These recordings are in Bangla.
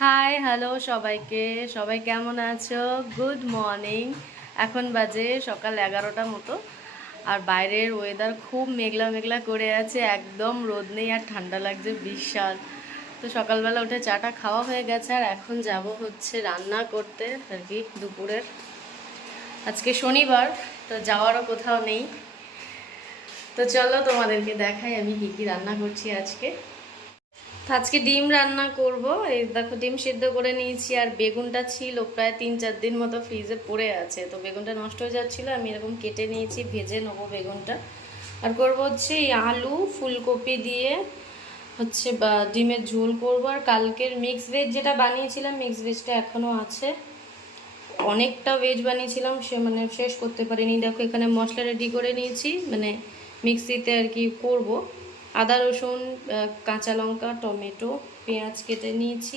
হাই হ্যালো সবাইকে, সবাই কেমন আছো? Good morning. এখন বাজে সকাল 11টার মতো, আর বাইরের ওয়েদার খুব মেঘলা মেঘলা করে আছে, একদম রোদ নেই আর ঠান্ডা লাগছে বিশাল। তো সকালবেলা উঠে চাটা খাওয়া হয়ে গেছে, আর এখন যাব হচ্ছে রান্না করতে আর কি দুপুরের। আজকে শনিবার, তো যাওয়ারও কোথাও নেই। তো চলো তোমাদেরকে দেখাই আমি কী কী রান্না করছি আজকে। আজকে ডিম রান্না করব। এই দেখো ডিম সিদ্ধ করে নিয়েছি, আর বেগুনটা ছিল প্রায় 3-4 দিন মতো ফ্রিজে পড়ে আছে, তো বেগুনটা নষ্ট হয়ে যাচ্ছিলো, আমি এরকম কেটে নিয়েছি, ভেজে নেবো বেগুনটা। আর করবো হচ্ছে এই আলু ফুলকপি দিয়ে হচ্ছে বা ডিমের ঝোল করব। আর কালকের মিক্স ভেজ যেটা বানিয়েছিলাম, মিক্স ভেজটা এখনও আছে। অনেকটা ভেজ বানিয়েছিলাম, সে মানে শেষ করতে পারিনি। দেখো এখানে মশলা রেডি করে নিয়েছি, মানে মিক্সিতে আর কি করব। আদা রসুন কাঁচা লঙ্কা টমেটো পেঁয়াজ কেটে নিয়েছি।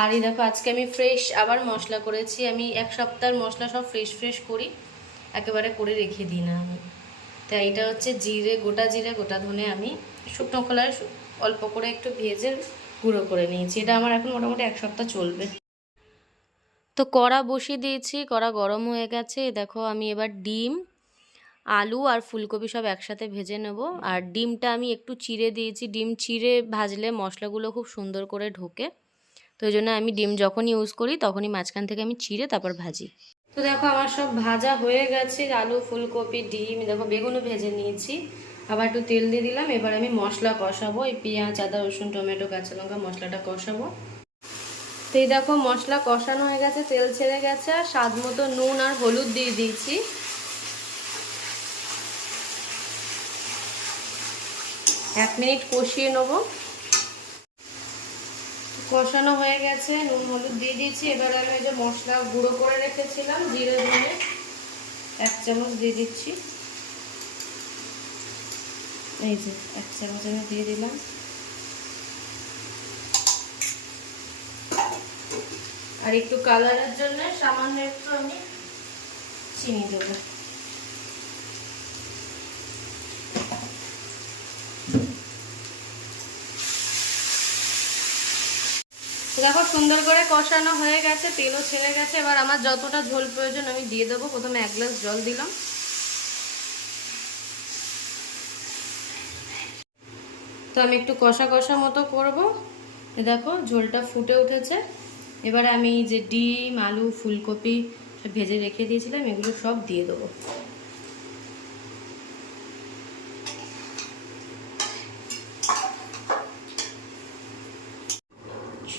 আর এই দেখো আজকে আমি ফ্রেশ আবার মশলা করেছি। আমি এক সপ্তাহের মশলা সব ফ্রেশ ফ্রেশ করি, একেবারে করে রেখে দিই না আমি। তাই এটা হচ্ছে জিরে গোটা ধনে আমি শুকনো খোলায় অল্প করে একটু ভেজে গুঁড়ো করে নিয়েছি। এটা আমার এখন মোটামুটি এক সপ্তাহ চলবে। তো কড়া বসিয়ে দিয়েছি, কড়া গরম হয়ে গেছে। দেখো আমি এবার ডিম আলু আর ফুলকপি সব একসাথে ভেজে নেব। আর ডিমটা আমি একটু চিড়ে দিয়েছি, ডিম চিড়ে ভাজলে মশলাগুলো খুব সুন্দর করে ঢোকে। তো ওই জন্য আমি ডিম যখন ইউজ করি তখনই মাঝখান থেকে আমি চিড়ে তারপর ভাজি। তো দেখো আমার সব ভাজা হয়ে গেছে, আলু ফুলকপি ডিম, দেখো বেগুনও ভেজে নিয়েছি। আবার একটু তেল দিয়ে দিলাম। এবার আমি মশলা কষাবো, এই পেঁয়াজ আদা রসুন টমেটো কাঁচা লঙ্কা মশলাটা কষাবো। তো এই দেখো মশলা কষানো হয়ে গেছে, তেল ছেড়ে গেছে, আর স্বাদ মতো নুন আর হলুদ দিয়ে দিয়েছি। 1 মিনিট কষিয়ে নেব। কষানো হয়ে গেছে, নুন হলুদ দিয়ে দিয়েছি। এবার আমি ওই যে মশলা গুঁড়ো করে রেখেছিলাম জিরে ধনে 1 চামচ দিয়ে দিচ্ছি। এই যে 1 চামচ আমি দিয়ে দিলাম। আর একটু কালারের জন্য সামান্য একটু আমি চিনি দেবো। দেখো সুন্দর করে কষানো হয়ে গেছে, তেলও ছেড়ে গেছে। এবার আমার যতটা ঝোল প্রয়োজন আমি দিয়ে দেবো। প্রথমে 1 গ্লাস জল দিলাম। তো আমি একটু কষা কষা মতো করব। দেখো ঝোলটা ফুটে উঠেছে। এবারে আমি যে ডিম আলু ফুলকপি ভেজে রেখে দিয়েছিলাম এগুলো সব দিয়ে দেবো।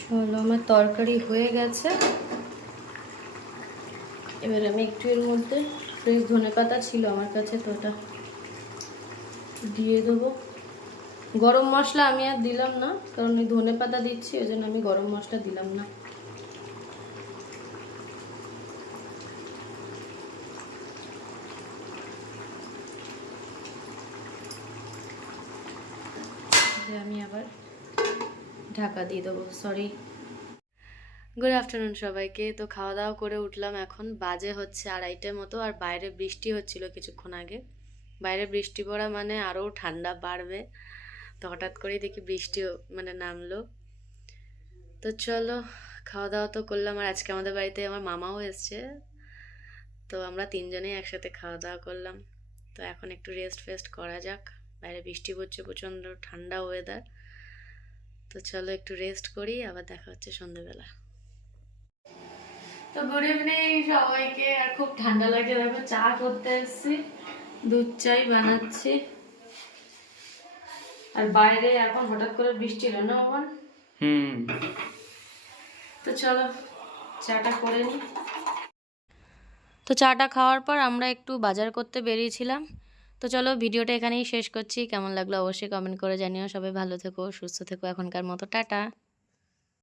চলো আমার তরকারি হয়ে গেছে। এবার আমি একটু এর মধ্যে ফ্রেশ ধনেপাতা ছিল আমার কাছে, তো ওটা দিয়ে দেবো। গরম মশলা আমি আর দিলাম না, কারণ এই ধনেপাতা দিচ্ছি, ওই জন্য আমি গরম মশলা দিলাম না। আমি আবার ঢাকা দিয়ে দেবো। সরি। গুড আফটারনুন সবাইকে। তো খাওয়া দাওয়া করে উঠলাম, এখন বাজে হচ্ছে 2:30 মতো। আর বাইরে বৃষ্টি হচ্ছিল কিছুক্ষণ আগে। বাইরে বৃষ্টি পড়া মানে আরও ঠান্ডা বাড়বে। তো হঠাৎ করেই দেখি বৃষ্টিও মানে নামলো। তো চলো খাওয়া দাওয়া তো করলাম। আর আজকে আমাদের বাড়িতে আমার মামাও এসছে, তো আমরা 3 জনেই একসাথে খাওয়া দাওয়া করলাম। তো এখন একটু রেস্ট ফেস্ট করা যাক। বাইরে বৃষ্টি পড়ছে, প্রচণ্ড ঠান্ডা ওয়েদার। তো চলো একটু রেস্ট করি, আবার দেখা হচ্ছে সন্ধ্যেবেলা। তো গুড ইভিনিং সবাইকে। আর খুব ঠান্ডা লাগে, দেখো চা করতে এসেছি, দুধ চাই বানাচ্ছি। আর বাইরে এখন হঠাৎ করে বৃষ্টি এলো না আমার। তো চলো চাটা করে নি। তো চাটা খাওয়ার পর আমরা একটু বাজার করতে বেরিয়েছিলাম। তো চলো ভিডিওটা এখানেই শেষ করছি। কেমন লাগলো অবশ্যই কমেন্ট করে জানিও। সবাই ভালো থেকো সুস্থ থেকো, এখনকার মতো টাটা।